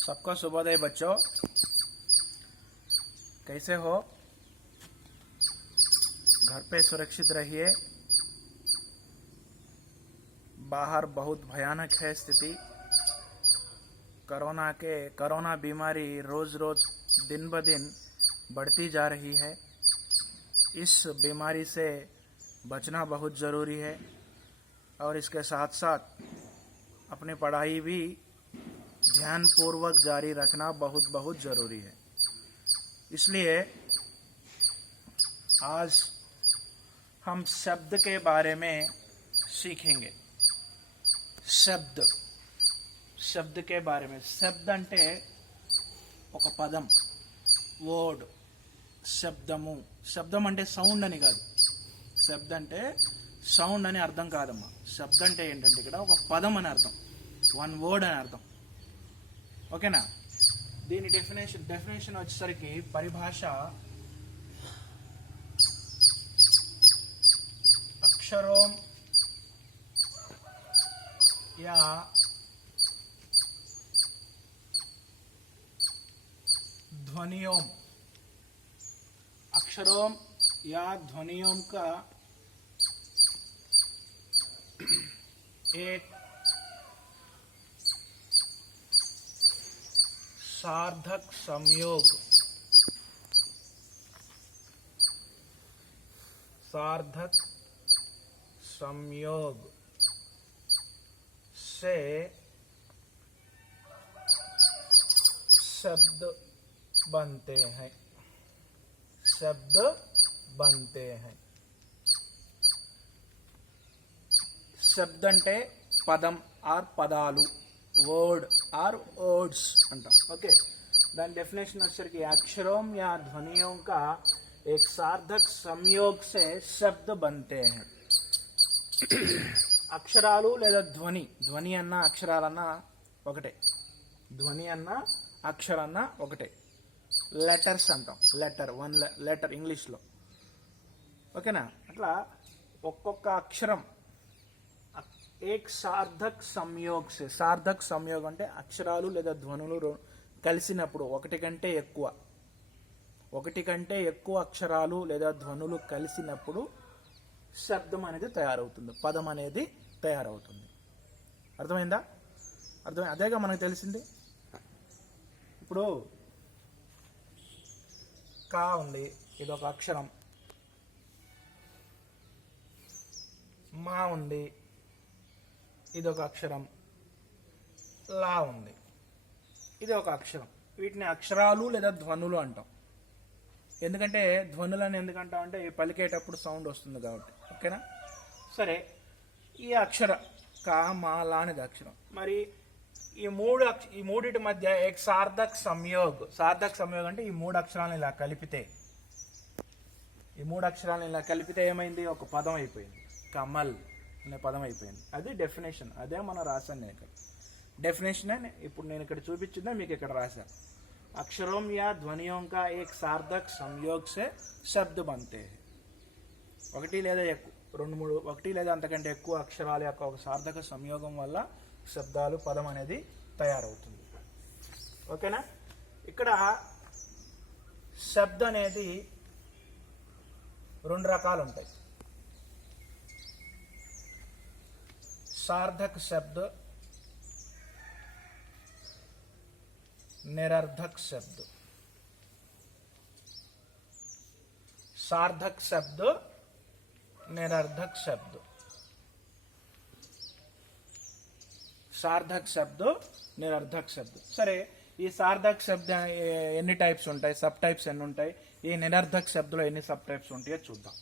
सबका शुभोदय बच्चों, कैसे हो? घर पे सुरक्षित रहिए। बाहर बहुत भयानक है स्थिति। कोरोना बीमारी रोज रोज दिन ब दिन बढ़ती जा रही है। इस बीमारी से बचना बहुत ज़रूरी है और इसके साथ साथ अपनी पढ़ाई भी ध्यानपूर्वक जारी रखना बहुत ज़रूरी है। इसलिए आज हम शब्द के बारे में सीखेंगे। शब्द के बारे में। शब्द అంటే ఒక పదం, వర్డ్. శబ్దం అంటే సౌండ్ అని కాదు. శబ్ద అంటే సౌండ్ అని అర్థం కాదమ్మా. శబ్ద అంటే ఏంటంటే ఇక్కడ ఒక పదం అని అర్థం, వన్ వర్డ్ అని అర్థం. ఓకేనా? దీని డెఫినేషన్ వచ్చేసరికి పరిభాష अक्षरों या ध्वनियों, अक्षरों या ध्वनियों का एक सार्थक संयोग से शब्द बनते हैं। शब्द అంటే పదం ఆర్ పదాలు, వర్డ్ ఆర్ వర్డ్స్ అంటాం. ఓకే, దాని డెఫినేషన్ వచ్చేసరికి अक्षरों या ध्वनियों का एक सार्थक संयोग से शब्द बनते हैं. అక్షరాలు లేదా ధ్వని అన్న అక్షరాలన్న ఒకటే. ధ్వని అన్న అక్షరన్న ఒకటే. లెటర్స్ అంటాం. వన్ లెటర్ ఇంగ్లీష్లో. ఓకేనా? అట్లా ఒక్కొక్క అక్షరం ఏక్ సార్థక్ సంయోగ్ అంటే అక్షరాలు లేదా ధ్వనులు కలిసినప్పుడు ఒకటి కంటే ఎక్కువ అక్షరాలు లేదా ధ్వనులు కలిసినప్పుడు శబ్దం అనేది తయారవుతుంది, పదం అనేది తయారవుతుంది. అర్థమైందా? అదేగా మనకు తెలిసింది. ఇప్పుడు కా ఉంది, ఇదొక అక్షరం. మా ఉంది, ఇదొక అక్షరం. లా ఉంది, ఇది ఒక అక్షరం. వీటిని అక్షరాలు లేదా ధ్వనులు అంటాం. ఎందుకంటే ధ్వనులని ఎందుకంటాం అంటే పలికేటప్పుడు సౌండ్ వస్తుంది కాబట్టి. ఓకేనా? సరే, ఈ అక్షర కా మా లా అనేది అక్షరం. మరి ఈ మూడిటి మధ్య ఏక్ సార్థక్ సంయోగ్ అంటే ఈ మూడు అక్షరాలను ఇలా కలిపితే ఏమైంది? ఒక పదం అయిపోయింది. కమల్ అనే పదం అయిపోయింది. అది డెఫినేషన్. అదే మనం రాశాను నేను ఇక్కడ. డెఫినేషన్ ఇప్పుడు నేను ఇక్కడ చూపించిందే మీకు ఇక్కడ రాశాను. अक्षरों या ध्वनियों का एक सार्थक संयोग से शब्द बनते हैं. ఒకటి లేదా అంతకంటే ఎక్కువ అక్షరాల యొక్క ఒక సార్థక సంయోగం వల్ల శబ్దాలు, పదం అనేది తయారవుతుంది. ఓకేనా? ఇక్కడ శబ్ద అనేది రెండు రకాలు ఉంటాయి. సార్థక శబ్ద, निरर्थक शब्द. सार्थक शब्द, निरर्थक शब्द. సరే, ఈ సార్థక్ శబ్ద ఎన్ని టైప్స్ ఉంటాయి, సబ్ టైప్స్ ఎన్ని ఉంటాయి, ఈ నిరర్థక్ శబ్దలో ఎన్ని సబ్ టైప్స్ ఉంటాయో చూద్దాం.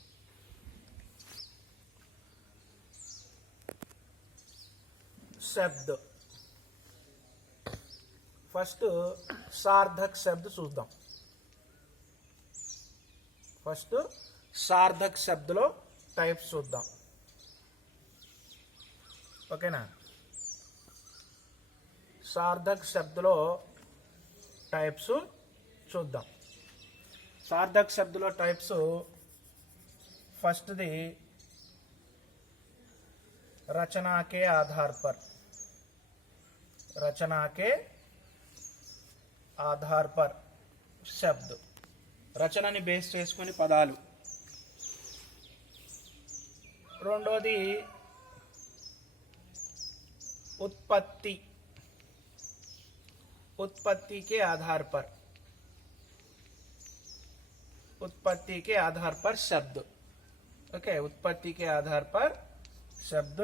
శబ్ద ఫస్ట్ సార్థక్ శబ్ద చూద్దాం. సార్థక్ శబ్దలో టైప్స్ చూద్దాం. ఓకేనా? సార్థక్ శబ్దలో టైప్స్ చూద్దాం. సార్థక్ శబ్దలో టైప్స్ फर्स्ट दी रचना के आधार पर ఆధార్ పర్ శబ్ద్, రచనని బేస్ చేసుకుని పదాలు. రెండోది उत्पत्ति, उत्पत्ति के आधार पर, उत्पत्ति के आधार पर शब्द. ओके, उत्पत्ति के आधार पर शब्द,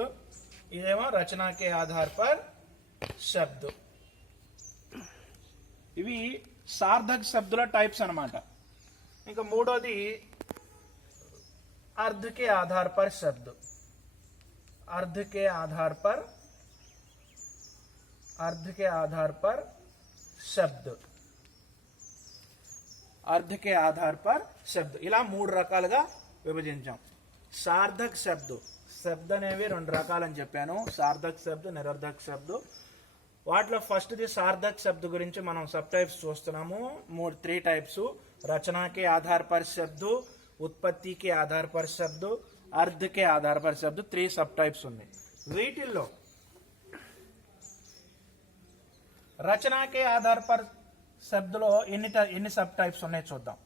इदेमो रचना के आधार पर शब्द. ఇవి సార్థక శబ్దుల టైప్స్ అన్నమాట. ఇంకా మూడోది अर्ध के आधार पर शब्द, अर्ध के आधार पर, अर्ध के आधार पर शब्द, अर्ध के आधार पर शब्द. ఇలా మూడు రకాలుగా విభజించాం. సార్థక శబ్దం, శబ్ద అనేవి రెండు రకాలని చెప్పాను, సార్థక శబ్ద, నిరర్ధక శబ్ద. వాటిలో ఫస్ట్ది సార్థక శబ్ద గురించి మనం సబ్ టైప్స్ చూస్తున్నాము. త్రీ టైప్స్: రచన के आधार पर शब्द, उत्पत्ति के आधार पर शब्द, अर्ध के आधार पर शब्द. 3 सब टाइप्स ఉన్నాయి. వీటిల్లో రచన के आधार पर శబ్దలో ఎన్ని సబ్ టైప్స్ ఉన్నాయో చూద్దాం.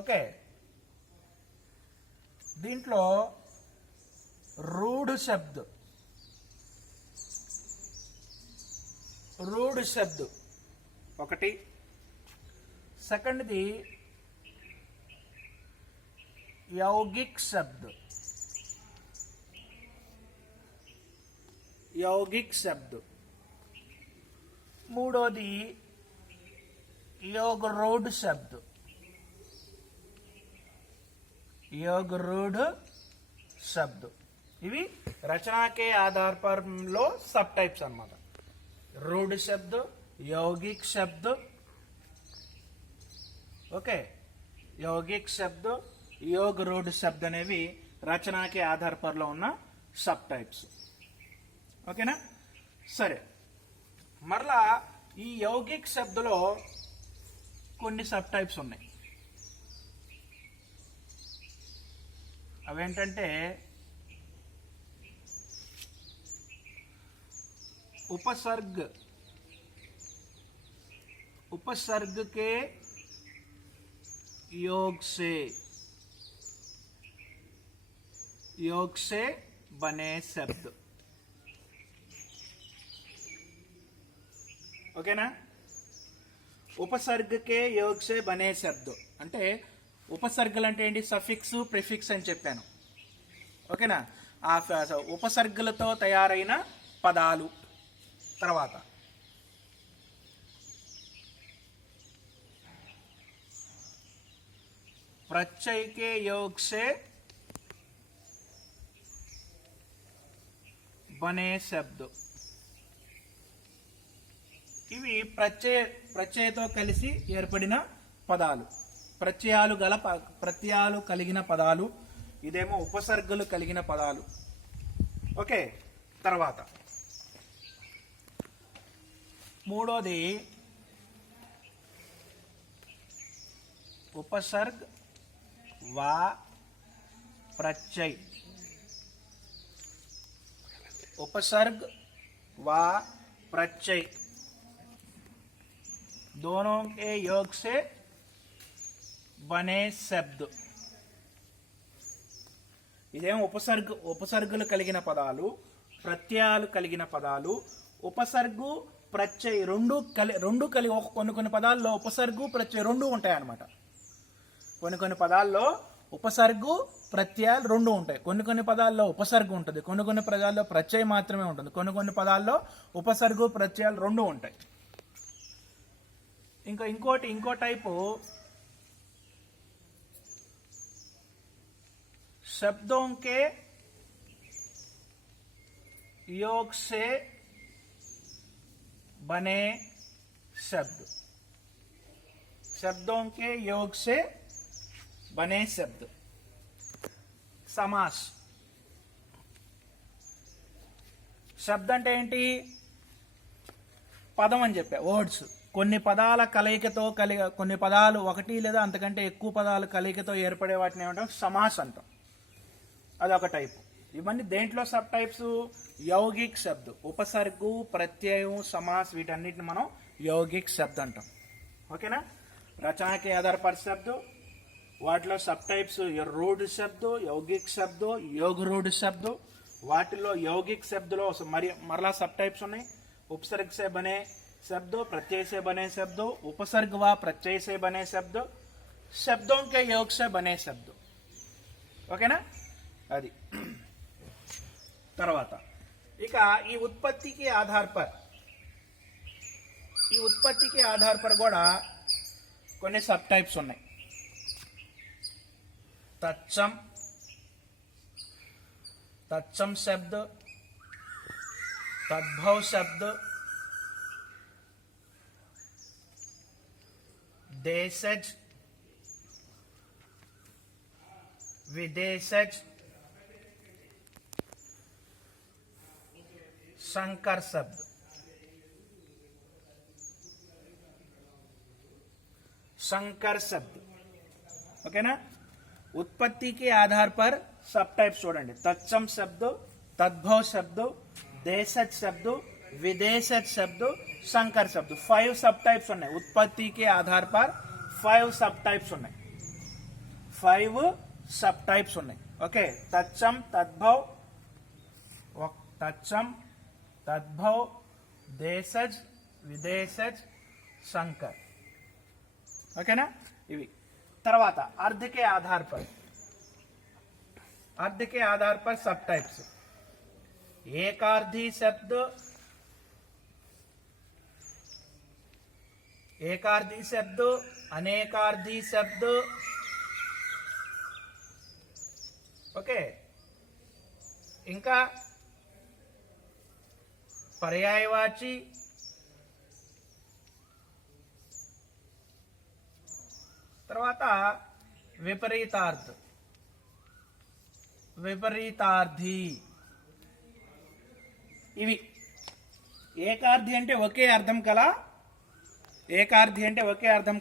ఓకే, దీంట్లో रूढ़ शब्द, रूढ़ शब्द ఒకటి. सेकंडदी यौगिक शब्द, यौगिक शब्द. मूडोदी योगरूढ़ शब्द, योगरूढ़ शब्द. ఇవి రచన के आधार पर లో सब टाइप्स అన్నమాట. रूढ़ शब्द, यौगिक शब्द, ओके, यौगिक शब्द, योग रूढ़ शब्द అనేవి రచన के आधार पर లో ఉన్న సబ్ టైప్స్. ఓకేనా? సరే, మరలా ఈ యౌగిక్ శబ్దలో కొన్ని సబ్ టైప్స్ ఉన్నాయి. అవేంటంటే उपसर्ग, उपसर्ग के योग से बने शब्द. ఓకేనా? ఉపసర్గ కే యోగ్ సే బనే శబ్ద అంటే ఉపసర్గలు అంటే ఏంటి? సఫిక్స్, ప్రిఫిక్స్ అని చెప్పాను. ఓకేనా? ఆ ఉపసర్గలతో తయారైన పదాలు. తర్వాత प्रत्यय के योग से बने शब्द. ఇవి ప్రత్యయతో కలిసి ఏర్పడిన పదాలు, ప్రత్యయాలు కలిగిన పదాలు. ఇదేమో ఉపసర్గలు కలిగిన పదాలు. ఓకే, తర్వాత మూడోది उपसर्ग वा प्रत्यय, उपसर्ग वा प्रत्यय दोनों के योग से बने शब्द. ఇదేమో ఉపసర్గలు కలిగిన పదాలు, ప్రత్యయాలు కలిగిన పదాలు. ఉపసర్గు, ప్రత్యయ రెండు కలిగి కొన్ని పదాల్లో ఉపసర్గు, ప్రత్యయ రెండు ఉంటాయి అన్నమాట. కొన్ని పదాల్లో ఉపసర్గు, ప్రత్యయాలు రెండు ఉంటాయి. కొన్ని పదాల్లో ఉపసర్గు ఉంటుంది, కొన్ని పదాల్లో ప్రత్యయం మాత్రమే ఉంటుంది. కొన్ని పదాల్లో ఉపసర్గు, ప్రత్యయాలు రెండు ఉంటాయి. ఇంకో టైపు शब्दों के योग से बने शब्द, शब्दों के योग से बने शब्द. समास. శబ్దం అంటే ఏంటి? పదం అని చెప్పా, వర్డ్స్. కొన్ని పదాల కలయికతో కొన్ని పదాలు ఒకటి లేదా అంతకంటే ఎక్కువ పదాల కలయికతో ఏర్పడే వాటిని ఏమంటాం? సమాస్ అంటాం. అదొక టైపు. ఇవన్నీ దేంట్లో సబ్ టైప్స్? యౌగిక్ శబ్द, ఉపసర్గు, ప్రత్యయం, समास వీటన్నిటిని మనం యౌగిక్ శబ్द అంటాం. ఓకేనా? रचना के आधार पर शब्द, వాటిలో సబ్ టైప్స్ రూఢ శబ్द, యౌగిక్ శబ్द, योग रूढ़ शब्द. వాటిలో యౌగిక్ శబ్దలో మరలా సబ్ టైప్స్ ఉన్నాయి. उपसर्ग से बने शब्द, प्रत्यय से बने शब्द, उपसर्ग व प्रत्यय से बने शब्द, शब्दों के योग से बने शब्द. ఓకేనా? అది తర్వాత ఇక ఈ ఉత్పత్తికి ఆధార్ పర్ కూడా కొన్ని సబ్ టైప్స్ ఉన్నాయి. तत्सम शब्द, तद्भव शब्द, देशज, विदेशज, संकर शब्द. संकर शब्द. ओके ना? उत्पत्ति के आधार पर सब टाइप చూడండి. तत्सम शब्द, तद्भव शब्द, देशज शब्द, विदेशज शब्द, संकर शब्द. 5 सब टाइप्स ఉన్నాయి. उत्पत्ति के आधार पर 5 सब टाइप्स ఉన్నాయి. 5 सब टाइप्स ఉన్నాయి. ఓకే. तत्सम, तद्भव, देशज, विदेशज, संकर. ఓకేనా? ఇవి తర్వాత अर्ध के आधार पर सब टाइप्स. एकार्धी शब्द, अनेकार्धी शब्द. ఓకే. ఇంకా పర్యాయవాచి, తర్వాత విపరీతార్థి. ఇవి ఏకార్థి అంటే ఒకే అర్థం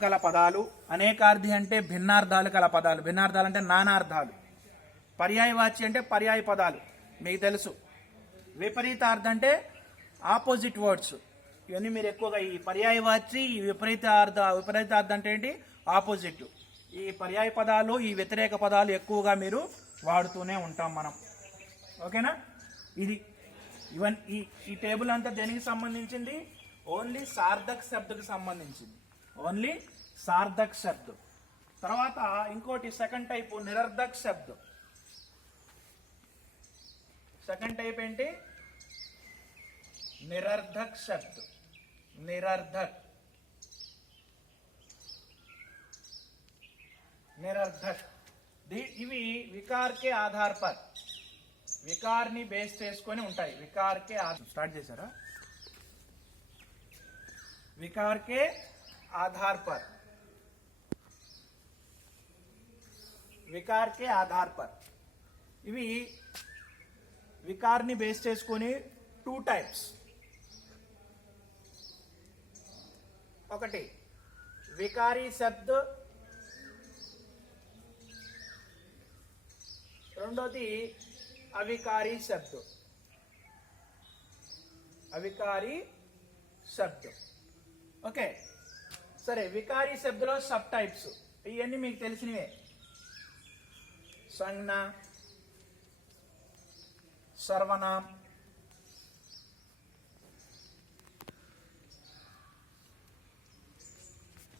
కల పదాలు. అనేకార్థి అంటే భిన్నార్థాలు కల పదాలు. భిన్నార్థాలు అంటే నానార్థాలు. పర్యాయవాచి అంటే పర్యాయ పదాలు, మీకు తెలుసు. విపరీతార్థం అంటే ఆపోజిట్ వర్డ్స్. ఇవన్నీ మీరు ఎక్కువగా ఈ పర్యాయవాచి, ఈ విపరీతార్థం అంటే ఏంటి? ఆపోజిట్. ఈ పర్యాయ పదాలు, ఈ వ్యతిరేక పదాలు ఎక్కువగా మీరు వాడుతూనే ఉంటాం మనం. ఓకేనా? ఇది ఈ టేబుల్ అంతా దేనికి సంబంధించింది? ఓన్లీ సార్థక్ శబ్దకు సంబంధించింది. ఓన్లీ సార్థక్ శబ్ద. తర్వాత ఇంకోటి సెకండ్ టైప్ నిరర్ధక్ శబ్ద. సెకండ్ టైప్ ఏంటి? నిరర్ధక్ శబ్ద. నిరర్ధక్. ఇవి వికార్ కే ఆధార్ పర్, వికార్ని బేస్ చేసుకొని ఉంటాయి. వికార్ కే స్టార్ట్ చేశారా? వికార్ కే ఆధార్ పర్, వికార్ కే ఆధార్ పర్. ఇవి వికార్ని బేస్ చేసుకొని 2 టైప్స్. ఒకటి వికారీ శబ్ద, రెండోది అవికారీ శబ్ద. అవికారీ శబ్ద. ఓకే. సరే, వికారీ శబ్దలో సబ్ టైప్స్ ఇవన్నీ మీకు తెలిసినవే. సంజ్ఞ, సర్వనాం,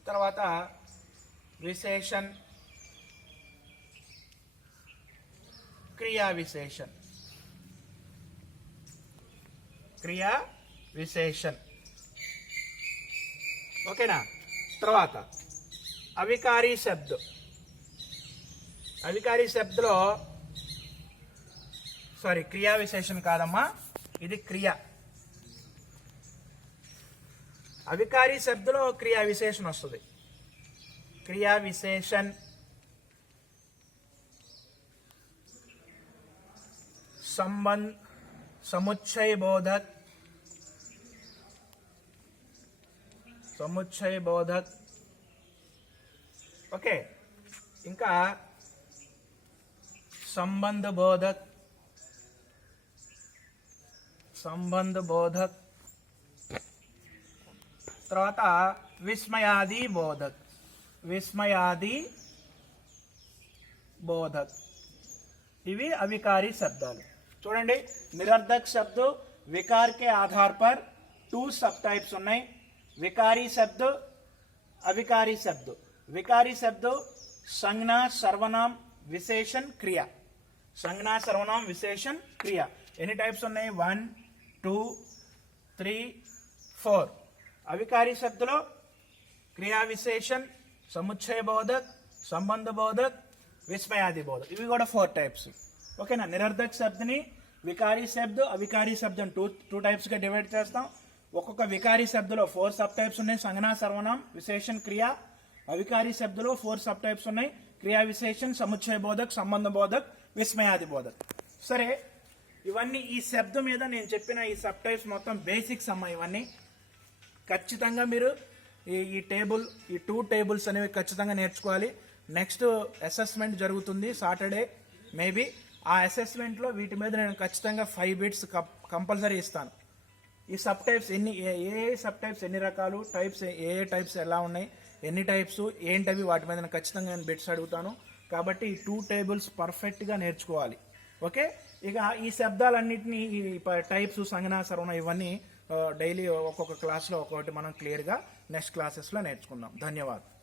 తర్వాత విశేషణ్, క్రియా విశేషణ్. క్రియా విశేషణ్. ఓకేనా? తర్వాత అవికారీ శబ్ద. అవికారీ శబ్దలో క్రియా విశేషణ్ కాదమ్మా, ఇది క్రియ. అవికారీ శబ్దలో క్రియా విశేషణ వస్తుంది. క్రియా విశేషణ్, संबंध, समुच्चय बोधक, समुच्चय बोधक. ओके. ఇంకా संबंध बोधक, సంబంధ బోధక్, తర్వాత విస్మయాది బోధక్, విస్మయాది బోధక్, ఇవి अविकारी शब्दाలు. చూడండి నిరర్ధక్ शब्द विकार के आधार पर 2 सब टाइप्स ఉన్నాయి. विकारी शब्द, अविकारी शब्द. विकारी शब्द संज्ञा सर्वनाम विशेषण क्रिया, संज्ञा सर्वनाम विशेषण क्रिया. ఎన్ని టైప్స్ ఉన్నాయి? 1 2 3 4. अविकारी शब्दలో క్రియా విశేషణ, సముచ్చయ బోధక్, సంబంధ బోధక్, విస్మయాది బోధక్, ఇవి కూడా 4 టైప్స్. ఓకేనా? నిరర్ధక్ శబ్దని వికారీ శబ్ద, అవికారీ శబ్దం టూ టైప్స్ గా డివైడ్ చేస్తాం. ఒక్కొక్క వికారీ శబ్దలో 4 సబ్ టైప్స్ ఉన్నాయి. సంజ్ఞా సర్వనాం విశేషణ క్రియ. అవికారీ శబ్దలో 4 సబ్ టైప్స్ ఉన్నాయి. క్రియా విశేషణ, సముచ్చయ బోధక్, సంబంధ బోధక్, విస్మయాది బోధక్. సరే, ఇవన్నీ ఈ శబ్దం మీద నేను చెప్పిన ఈ సబ్ టైప్స్ మొత్తం బేసిక్స్ అమ్మా. ఇవన్నీ ఖచ్చితంగా మీరు ఈ టేబుల్, ఈ 2 టేబుల్స్ అనేవి ఖచ్చితంగా నేర్చుకోవాలి. నెక్స్ట్ అసెస్మెంట్ జరుగుతుంది సాటర్డే మేబీ. ఆ అసెస్మెంట్లో వీటి మీద నేను ఖచ్చితంగా 5 బిట్స్ కంపల్సరీ ఇస్తాను. ఈ సబ్ టైప్స్ ఏ సబ్ టైప్స్ ఎన్ని రకాలు, టైప్స్ ఏ టైప్స్ ఎలా ఉన్నాయి, ఎన్ని టైప్స్ ఏంటవి, వాటి మీద నేను ఖచ్చితంగా నేను బిట్స్ అడుగుతాను. కాబట్టి ఈ 2 టేబుల్స్ పర్ఫెక్ట్గా నేర్చుకోవాలి. ఓకే, ఇక ఈ శబ్దాలన్నింటినీ ఈ టైప్స్, సంజ్ఞా సర్వనామం ఇవన్నీ డైలీ ఒక్కొక్క క్లాస్లో ఒక్కొక్కటి మనం క్లియర్గా నెక్స్ట్ క్లాసెస్లో నేర్చుకుందాం. ధన్యవాదాలు.